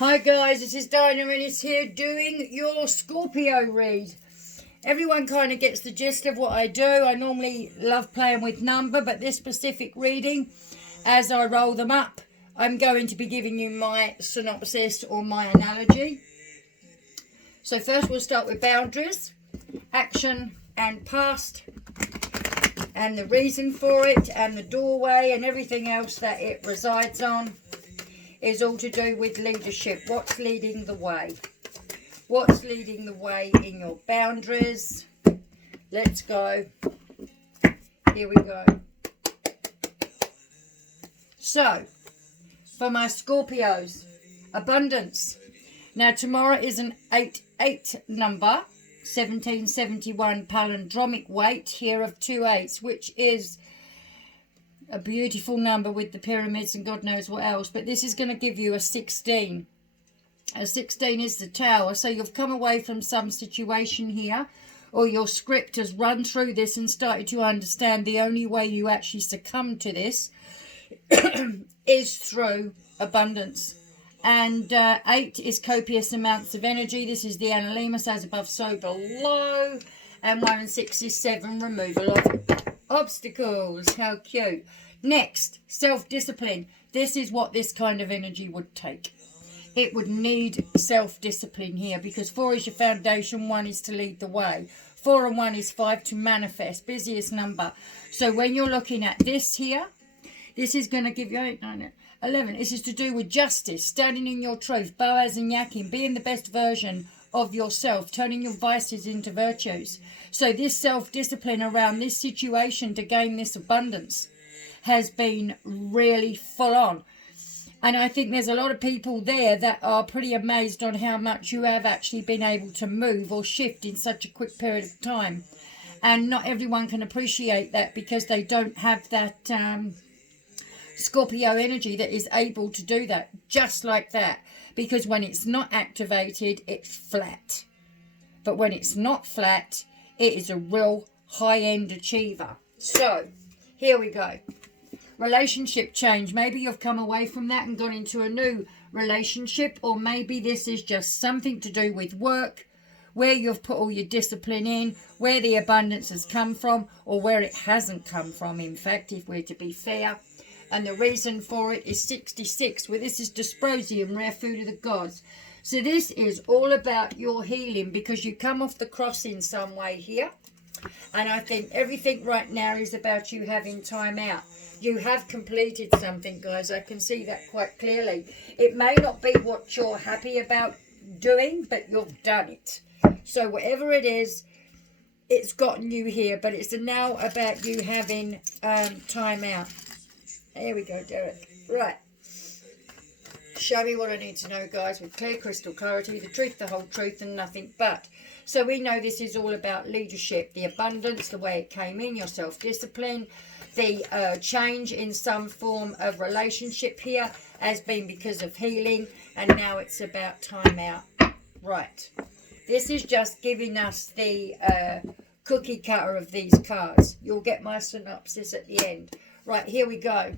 Hi guys, this is Diana and it's here doing your Scorpio read. Everyone kind of gets the gist of what I do. I normally love playing with number, but this specific reading, as I roll them up, I'm going to be giving you my synopsis or my analogy. So first we'll start with boundaries, action and past, and the reason for it, and the doorway and everything else that it resides on is all to do with leadership. What's leading the way? What's leading the way in your boundaries? Let's go. Here we go. So, for my Scorpios, abundance. Now, tomorrow is an 8-8 number, 1771 palindromic weight here of 2 8s, which is a beautiful number with the pyramids and God knows what else. But this is going to give you a 16. A 16 is the tower. So you've come away from some situation here, or your script has run through this and started to understand the only way you actually succumb to this is through abundance. And 8 is copious amounts of energy. This is the analemma, as above, so below. And 1 and 6 is 7, removal of obstacles. How cute. Next, self-discipline. This is what this kind of energy would take. It would need self-discipline here, because 4 is your foundation, 1 is to lead the way. 4 and 1 is 5 to manifest, busiest number. So when you're looking at this here, this is going to give you 8, 9, 11. This is to do with justice, standing in your truth, Boaz and Yakin, being the best version of yourself, turning your vices into virtues. So this self-discipline around this situation to gain this abundance has been really full on. And I think there's a lot of people there that are pretty amazed on how much you have actually been able to move or shift in such a quick period of time. And not everyone can appreciate that, because they don't have that Scorpio energy that is able to do that just like that. Because when it's not activated, it's flat. But when it's not flat, it is a real high-end achiever. So, here we go. Relationship change. Maybe you've come away from that and gone into a new relationship, or maybe this is just something to do with work, where you've put all your discipline in, where the abundance has come from, or where it hasn't come from, in fact, if we're to be fair. And the reason for it is 66, where this is dysprosium, rare food of the gods. So this is all about your healing, because you come off the cross in some way here. And I think everything right now is about you having time out. You have completed something, guys. I can see that quite clearly. It may not be what you're happy about doing, but you've done it. So whatever it is, it's gotten you here. But it's now about you having time out. Here we go, Derek. Right. Show me what I need to know, guys, with clear crystal clarity, the truth, the whole truth, and nothing but. So we know this is all about leadership, the abundance, the way it came in, your self-discipline, the change in some form of relationship here has been because of healing, and now it's about time out. Right. This is just giving us the cookie cutter of these cards. You'll get my synopsis at the end. Right, here we go.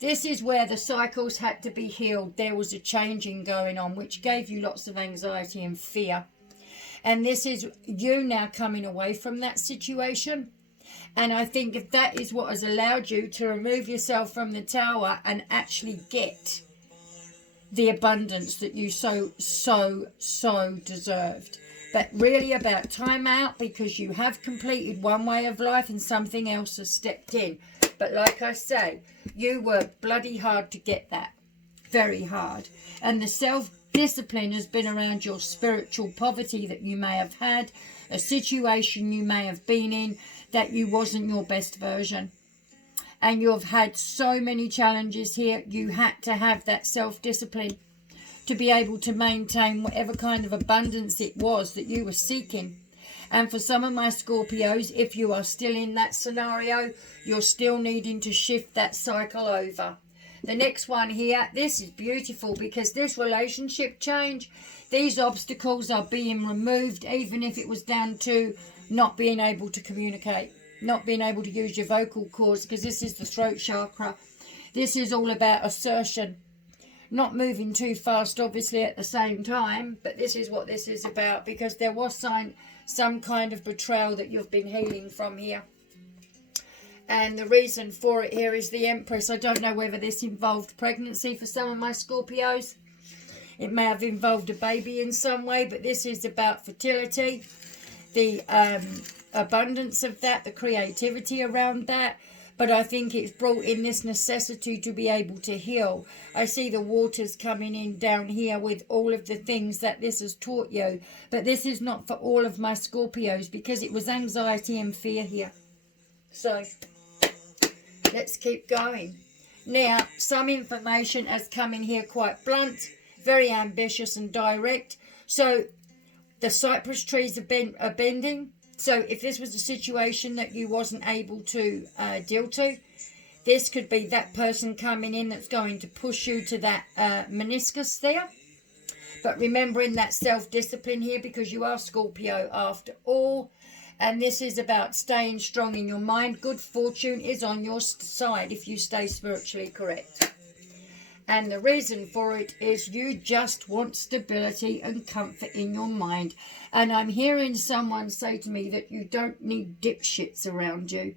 This is where the cycles had to be healed. There was a changing going on, which gave you lots of anxiety and fear. And this is you now coming away from that situation. And I think if that is what has allowed you to remove yourself from the tower and actually get the abundance that you so deserved. But really about time out, because you have completed one way of life and something else has stepped in. But like I say, you worked bloody hard to get that. Very hard. And the self-discipline has been around your spiritual poverty that you may have had, a situation you may have been in that you wasn't your best version. And you've had so many challenges here. You had to have that self-discipline to be able to maintain whatever kind of abundance it was that you were seeking. And for some of my Scorpios, if you are still in that scenario, you're still needing to shift that cycle over. The next one here, this is beautiful, because this relationship change, these obstacles are being removed, even if it was down to not being able to communicate, not being able to use your vocal cords, because this is the throat chakra. This is all about assertion. Not moving too fast, obviously, at the same time. But this is what this is about, because there was some kind of betrayal that you've been healing from here. And the reason for it here is the Empress. I don't know whether this involved pregnancy for some of my Scorpios. It may have involved a baby in some way, but this is about fertility, the abundance of that, the creativity around that. But I think it's brought in this necessity to be able to heal. I see the waters coming in down here with all of the things that this has taught you. But this is not for all of my Scorpios, because it was anxiety and fear here. So let's keep going. Now, some information has come in here quite blunt, very ambitious and direct. So the cypress trees are bending. So if this was a situation that you wasn't able to deal to, this could be that person coming in that's going to push you to that meniscus there. But remembering that self-discipline here, because you are Scorpio after all. And this is about staying strong in your mind. Good fortune is on your side if you stay spiritually correct. And the reason for it is you just want stability and comfort in your mind. And I'm hearing someone say to me that you don't need dipshits around you.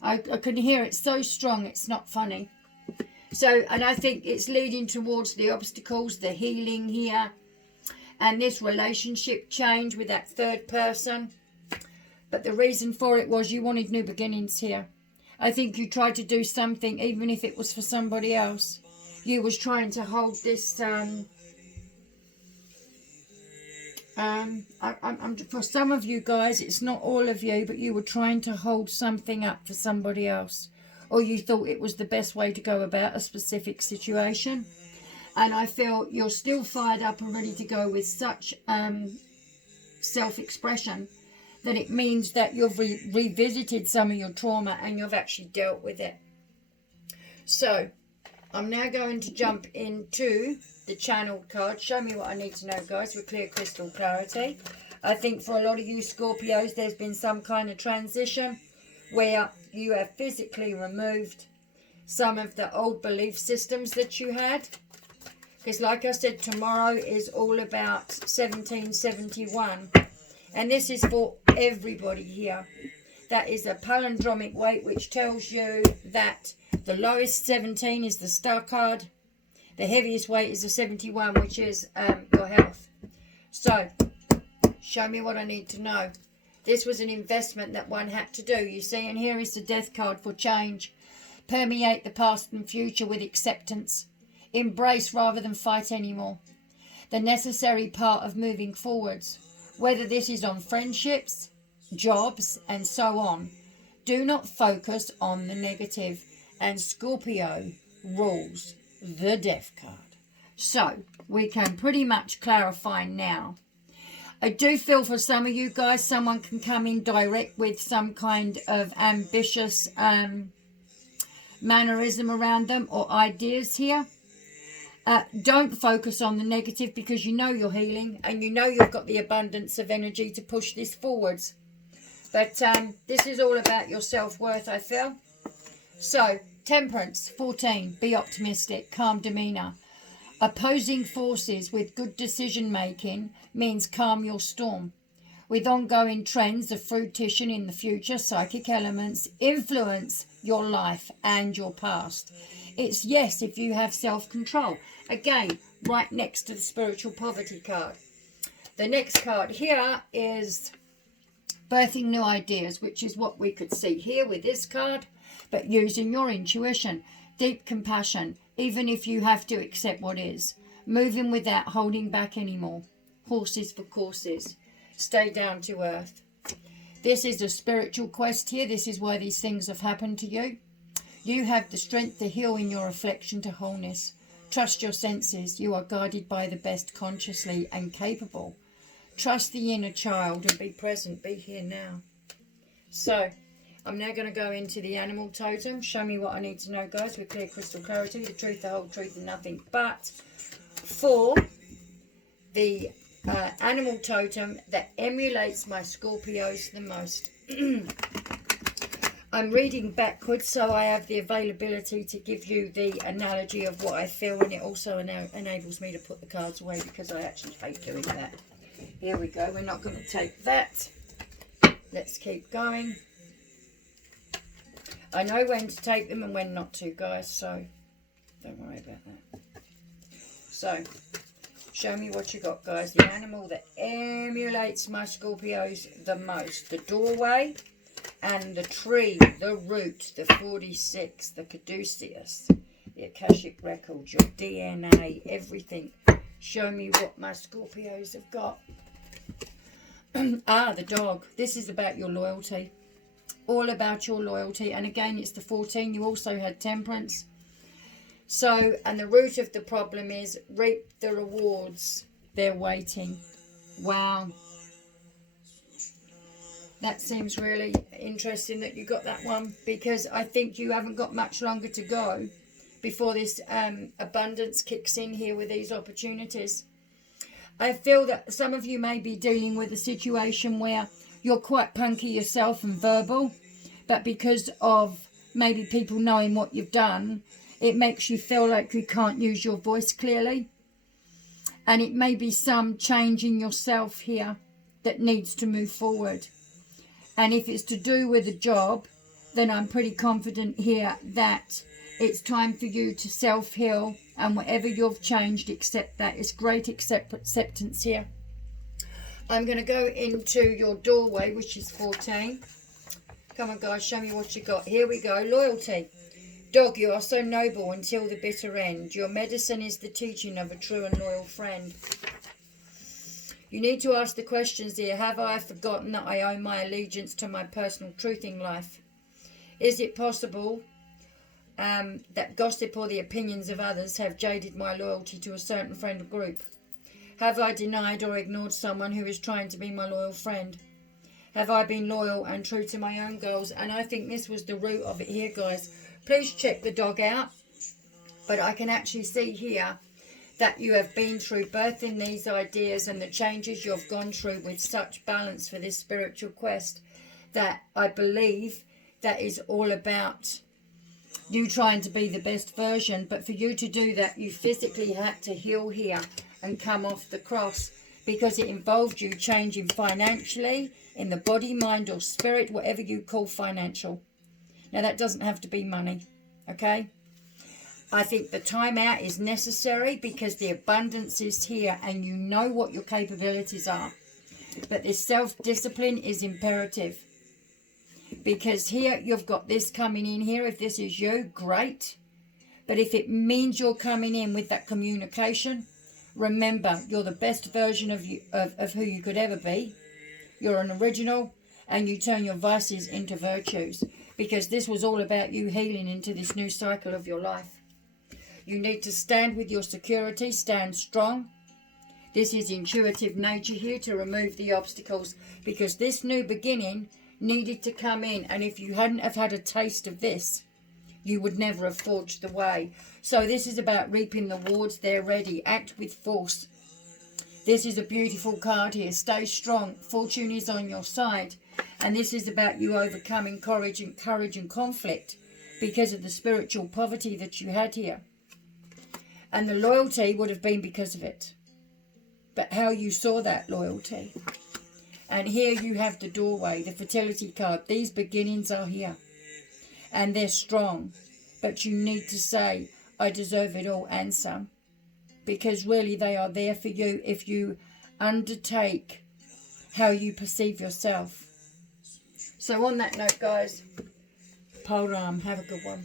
I can hear it so strong, it's not funny. So, and I think it's leading towards the obstacles, the healing here. And this relationship change with that third person. But the reason for it was you wanted new beginnings here. I think you tried to do something, even if it was for somebody else. You was trying to hold this, for some of you guys, it's not all of you, but you were trying to hold something up for somebody else. Or you thought it was the best way to go about a specific situation. And I feel you're still fired up and ready to go with such self-expression that it means that you've revisited some of your trauma and you've actually dealt with it. So I'm now going to jump into the channeled card. Show me what I need to know, guys, with clear crystal clarity. I think for a lot of you Scorpios, there's been some kind of transition where you have physically removed some of the old belief systems that you had. Because like I said, tomorrow is all about 1771. And this is for everybody here. That is a palindromic weight, which tells you that the lowest 17 is the star card. The heaviest weight is the 71, which is your health. So, show me what I need to know. This was an investment that one had to do, you see. And here is the death card for change. Permeate the past and future with acceptance. Embrace rather than fight anymore. The necessary part of moving forwards. Whether this is on friendships, jobs, and so on. Do not focus on the negative. And Scorpio rules the death card. So, we can pretty much clarify now. I do feel for some of you guys, someone can come in direct with some kind of ambitious mannerism around them or ideas here. Don't focus on the negative, because you know you're healing and you know you've got the abundance of energy to push this forwards. But this is all about your self-worth, I feel. So, Temperance, 14, be optimistic, calm demeanour. Opposing forces with good decision-making means calm your storm. With ongoing trends of fruition in the future, psychic elements influence your life and your past. It's yes if you have self-control. Again, right next to the spiritual poverty card. The next card here is birthing new ideas, which is what we could see here with this card. But using your intuition, deep compassion, even if you have to accept what is. Moving without holding back anymore. Horses for courses. Stay down to earth. This is a spiritual quest here. This is why these things have happened to you. You have the strength to heal in your reflection to wholeness. Trust your senses. You are guided by the best, consciously and capable. Trust the inner child and be present. Be here now. So, I'm now going to go into the animal totem. Show me what I need to know, guys, with clear crystal clarity. The truth, the whole truth, and nothing but. For the animal totem that emulates my Scorpios the most. I'm reading backwards, so I have the availability to give you the analogy of what I feel, and it also enables me to put the cards away because I actually hate doing that. Here we go. We're not going to take that. Let's keep going. I know when to take them and when not to, guys, so don't worry about that. So, show me what you got, guys. The animal that emulates my Scorpios the most. The doorway and the tree, the root, the 46, the caduceus, the Akashic records, your DNA, everything. Show me what my Scorpios have got. The dog. This is about your loyalty. All about your loyalty. And again, it's the 14. You also had temperance. So, and the root of the problem is reap the rewards. They're waiting. Wow. That seems really interesting that you got that one, because I think you haven't got much longer to go before this abundance kicks in here with these opportunities. I feel that some of you may be dealing with a situation where you're quite punky yourself and verbal, but because of maybe people knowing what you've done, it makes you feel like you can't use your voice clearly. And it may be some change in yourself here that needs to move forward. And if it's to do with a job, then I'm pretty confident here that it's time for you to self-heal, and whatever you've changed, accept that. It's great acceptance here. I'm going to go into your doorway, which is 14. Come on, guys, show me what you got. Here we go. Loyalty. Dog, you are so noble until the bitter end. Your medicine is the teaching of a true and loyal friend. You need to ask the questions here. Have I forgotten that I owe my allegiance to my personal truth in life? Is it possible that gossip or the opinions of others have jaded my loyalty to a certain friend or group? Have I denied or ignored someone who is trying to be my loyal friend? Have I been loyal and true to my own goals? And I think this was the root of it here, guys. Please check the dog out. But I can actually see here that you have been through birthing these ideas and the changes you've gone through with such balance for this spiritual quest, that I believe that is all about you trying to be the best version. But for you to do that, you physically had to heal here and come off the cross, because it involved you changing financially in the body, mind or spirit, whatever you call financial. Now that doesn't have to be money, okay? I think the time out is necessary because the abundance is here and you know what your capabilities are. But this self-discipline is imperative, because here you've got this coming in here. If this is you, great. But if it means you're coming in with that communication, remember, you're the best version of you, of who you could ever be. You're an original, and you turn your vices into virtues, because this was all about you healing into this new cycle of your life. You need to stand with your security, stand strong. This is intuitive nature here to remove the obstacles, because this new beginning needed to come in. And if you hadn't have had a taste of this, you would never have forged the way. So this is about reaping the rewards. They're ready. Act with force. This is a beautiful card here. Stay strong. Fortune is on your side. And this is about you overcoming courage and conflict because of the spiritual poverty that you had here. And the loyalty would have been because of it. But how you saw that loyalty. And here you have the doorway, the fertility card. These beginnings are here. And they're strong. But you need to say, I deserve it all and some. Because really they are there for you if you undertake how you perceive yourself. So on that note, guys, Paul Ram, have a good one.